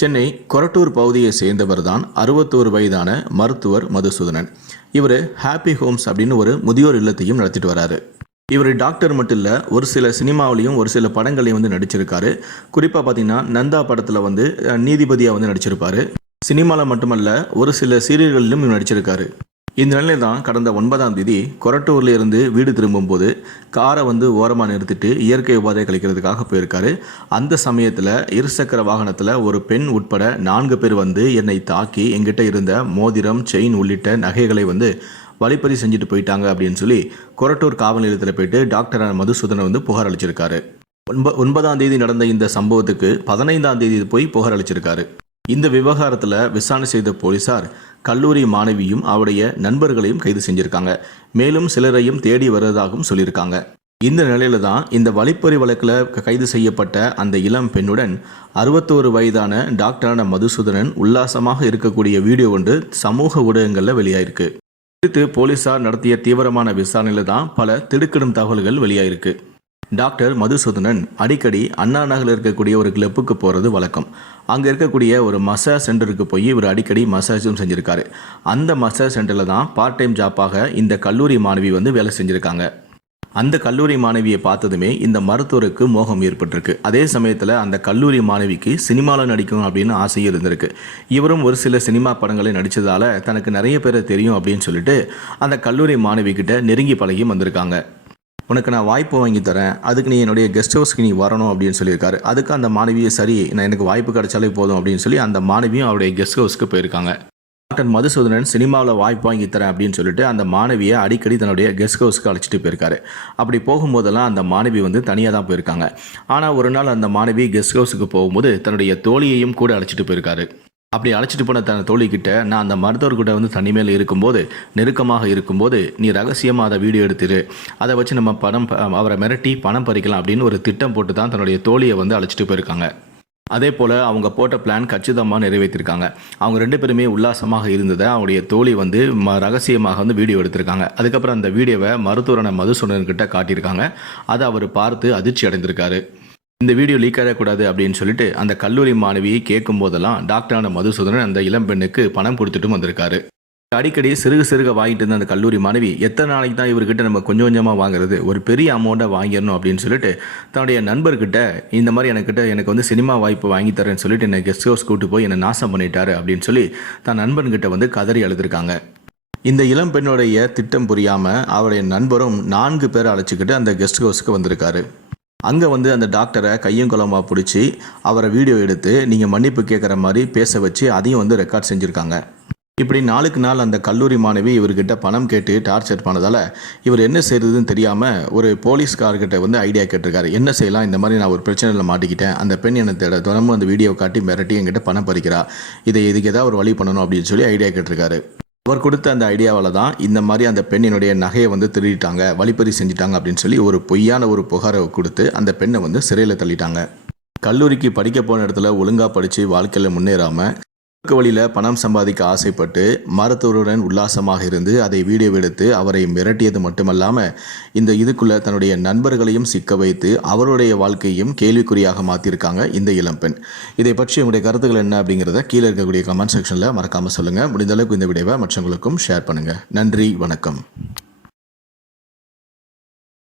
சென்னை கொரட்டூர் பகுதியை சேர்ந்தவர் தான் அறுபத்தோரு வயதான மருத்துவர் மதுசூதனன். இவர் ஹாப்பி ஹோம்ஸ் அப்படின்னு ஒரு முதியோர் இல்லத்தையும் நடத்திட்டு வராரு. இவர் டாக்டர் மட்டும் இல்லை ஒரு சில சினிமாவிலையும் ஒரு சில படங்களையும் வந்து நடிச்சிருக்காரு. குறிப்பாக பார்த்தீங்கன்னா நந்தா படத்தில் வந்து நீதிபதியாக வந்து நடிச்சிருப்பாரு. சினிமாவில் மட்டுமல்ல ஒரு சில சீரியல்களிலும் இவர் நடிச்சிருக்காரு. இந்த நிலையில தான் கடந்த ஒன்பதாம் தேதி கொரட்டூரில் இருந்து வீடு திரும்பும்போது காரை வந்து ஓரமாக நிறுத்திட்டு இயற்கை உபாதை கழிக்கிறதுக்காக போயிருக்காரு. அந்த சமயத்தில் இருசக்கர வாகனத்தில் ஒரு பெண் உட்பட நான்கு பேர் வந்து என்னை தாக்கி எங்கிட்ட இருந்த மோதிரம் செயின் உள்ளிட்ட நகைகளை வந்து வழிப்பறி செஞ்சுட்டு போயிட்டாங்க அப்படின்னு சொல்லி கொரட்டூர் காவல் நிலையத்தில் போயிட்டு டாக்டர் மதுசூதனை வந்து புகார் அளிச்சிருக்காரு. ஒன்ப ஒன்பதாம் தேதி நடந்த இந்த சம்பவத்துக்கு பதினைந்தாம் தேதி போய் புகார் அளிச்சிருக்காரு. இந்த விவகாரத்தில் விசாரணை செய்த போலீசார் கல்லூரி மாணவியும் அவருடைய நண்பர்களையும் கைது செஞ்சிருக்காங்க. மேலும் சிலரையும் தேடி வருவதாகவும் சொல்லியிருக்காங்க. இந்த நிலையில தான் இந்த வழிப்பறி வழக்கில் கைது செய்யப்பட்ட அந்த இளம் பெண்ணுடன் அறுபத்தோரு வயதான டாக்டரான மதுசூதனன் உல்லாசமாக இருக்கக்கூடிய வீடியோ ஒன்று சமூக ஊடகங்களில் வெளியாயிருக்கு. குறித்து போலீசார் நடத்திய தீவிரமான விசாரணையில் தான் பல திடுக்கிடும் தகவல்கள் வெளியாயிருக்கு. டாக்டர் மதுசூதனன் அடிக்கடி அண்ணா நகரில் இருக்கக்கூடிய ஒரு கிளப்புக்கு போகிறது வழக்கம். அங்கே இருக்கக்கூடிய ஒரு மசாஜ் சென்டருக்கு போய் இவர் அடிக்கடி மசாஜும் செஞ்சுருக்காரு. அந்த மசாஜ் சென்டரில் தான் பார்ட் டைம் ஜாப்பாக இந்த கல்லூரி மாணவி வந்து வேலை செஞ்சுருக்காங்க. அந்த கல்லூரி மாணவியை பார்த்ததுமே இந்த மருத்துவருக்கு மோகம் ஏற்பட்டிருக்கு. அதே சமயத்தில் அந்த கல்லூரி மாணவிக்கு சினிமாவில் நடிக்கணும் அப்படின்னு ஆசை இருந்திருக்கு. இவரும் ஒரு சில சினிமா படங்களை நடித்ததால் தனக்கு நிறைய பேரை தெரியும் அப்படின்னு சொல்லிட்டு அந்த கல்லூரி மாணவி கிட்ட நெருங்கி பழகியும் வந்திருக்காங்க. உனக்கு நான் வாய்ப்பு வாங்கி தரேன். அதுக்கு நீ என்னுடைய கெஸ்ட் ஹவுஸ்க்கு நீ வரணும் அப்படின்னு சொல்லியிருக்காரு. அதுக்கு அந்த மாணவியை சரி நான் எனக்கு வாய்ப்பு கிடைச்சாலே போதும் அப்படின்னு சொல்லி அந்த மாணவியும் அவருடைய கெஸ்ட் ஹவுஸ்க்கு போயிருக்காங்க. டாக்டர் மதுசூதனன் சினிமாவில் வாய்ப்பு வாங்கி தரேன் அப்படின்னு சொல்லிட்டு அந்த மாணவியை அடிக்கடி தன்னுடைய கெஸ்ட் ஹவுஸ்க்கு அழைச்சிட்டு போயிருக்காரு. அப்படி போகும்போதெல்லாம் அந்த மாணவி வந்து தனியாக தான் போயிருக்காங்க. ஆனால் ஒரு நாள் அந்த மாணவி கெஸ்ட் ஹவுஸுக்கு போகும்போது தன்னுடைய தோழியையும் கூட அழைச்சிட்டு போயிருக்காரு. அப்படி அழைச்சிட்டு போன தன் தோழிக்கிட்ட நான் அந்த மருத்துவர்கிட்ட வந்து தனிமையில் இருக்கும்போது நெருக்கமாக இருக்கும்போது நீ ரகசியமாக அதை வீடியோ எடுத்துரு. அதை வச்சு நம்ம பணம் அவரை மிரட்டி பணம் பறிக்கலாம் அப்படின்னு ஒரு திட்டம் போட்டு தான் தன்னுடைய தோழியை வந்து அழைச்சிட்டு போயிருக்காங்க. அதே போல் அவங்க போட்ட பிளான் கச்சிதமாக நிறைவேற்றிருக்காங்க. அவங்க ரெண்டு பேருமே உல்லாசமாக இருந்ததை அவங்களுடைய தோழி வந்து ம ரகசியமாக வந்து வீடியோ எடுத்திருக்காங்க. அதுக்கப்புறம் அந்த வீடியோவை மருத்துவரான மதுசூதனன்கிட்ட காட்டியிருக்காங்க. அதை அவர் பார்த்து அதிர்ச்சி அடைந்திருக்காரு. இந்த வீடியோ லீக் ஆகக்கூடாது அப்படின்னு சொல்லிட்டு அந்த கல்லூரி மாணவியை கேட்கும் போதெல்லாம் டாக்டரான மதுசூதனன் அந்த இளம் பெண்ணுக்கு பணம் கொடுத்துட்டும் வந்திருக்காரு. அடிக்கடி சிறுக சிறுக வாங்கிட்டு இருந்த அந்த கல்லூரி மாணவி எத்தனை நாளைக்கு தான் இவர்கிட்ட நம்ம கொஞ்சம் கொஞ்சமாக வாங்குறது ஒரு பெரிய அமௌண்ட்டை வாங்கிடணும் அப்படின்னு சொல்லிட்டு தன்னுடைய நண்பர்கிட்ட இந்த மாதிரி எனக்கிட்ட எனக்கு வந்து சினிமா வாய்ப்பு வாங்கி தரேன்னு சொல்லிட்டு என்னை கெஸ்ட் ஹவுஸ் கூட்டு போய் என்னை நாசம் பண்ணிட்டாரு அப்படின்னு சொல்லி தன் நண்பன்கிட்ட வந்து கதறி அழுதுருக்காங்க. இந்த இளம் பெண்ணுடைய திட்டம் புரியாமல் அவருடைய நண்பரும் நான்கு பேரை அழைச்சிக்கிட்டு அந்த கெஸ்ட் ஹவுஸ்க்கு வந்திருக்காரு. அங்கே வந்து அந்த டாக்டரை கையும் குளமாக பிடிச்சி அவரை வீடியோ எடுத்து நீங்கள் மன்னிப்பு கேட்குற மாதிரி பேச வச்சு அதையும் வந்து ரெக்கார்ட் செஞ்சுருக்காங்க. இப்படி நாளுக்கு நாள் அந்த கல்லூரி மாணவி இவர்கிட்ட பணம் கேட்டு டார்ச்சர் பண்ணதால் இவர் என்ன செய்கிறதுன்னு தெரியாமல் ஒரு போலீஸ்கார்கிட்ட வந்து ஐடியா கேட்டிருக்காரு. என்ன செய்யலாம்? இந்த மாதிரி நான் ஒரு பிரச்சனையில் மாட்டிக்கிட்டேன். அந்த பெண் என்னை தேட தினமும் அந்த வீடியோ காட்டி மிரட்டி என்கிட்ட பணம் பறிக்கிறா. இதை இதுக்கு ஏதாவது ஒரு வழி பண்ணணும் அப்படின்னு சொல்லி ஐடியா கேட்டிருக்காரு. அவர் கொடுத்த அந்த ஐடியாவில் தான் இந்த மாதிரி அந்த பெண்ணினுடைய நகையை வந்து திருடிட்டாங்க வழிப்பறி செஞ்சிட்டாங்க அப்படின்னு சொல்லி ஒரு பொய்யான ஒரு புகாரை கொடுத்து அந்த பெண்ணை வந்து சிறையில் தள்ளிட்டாங்க. கல்லூரிக்கு படிக்க போன இடத்துல ஒழுங்காக படித்து வாழ்க்கையில் முன்னேறாமல் குறுக்கு வழியில் பணம் சம்பாதிக்க ஆசைப்பட்டு மருத்துவருடன் உல்லாசமாக இருந்து அதை வீடியோ எடுத்து அவரை மிரட்டியது மட்டுமல்லாமல் இந்த இதுக்குள்ளே தன்னுடைய நண்பர்களையும் சிக்க வைத்து அவருடைய வாழ்க்கையும் கேள்விக்குறியாக மாற்றியிருக்காங்க இந்த இளம்பெண் இதை பற்றி உங்களுடைய கருத்துக்கள் என்ன அப்படிங்கிறத கீழே இருக்கக்கூடிய கமெண்ட் செக்ஷனில் மறக்காமல் சொல்லுங்கள் முடிந்தளவுக்கு இந்த வீடியோவை மற்றவங்களுக்கும் ஷேர் பண்ணுங்கள் நன்றி வணக்கம்.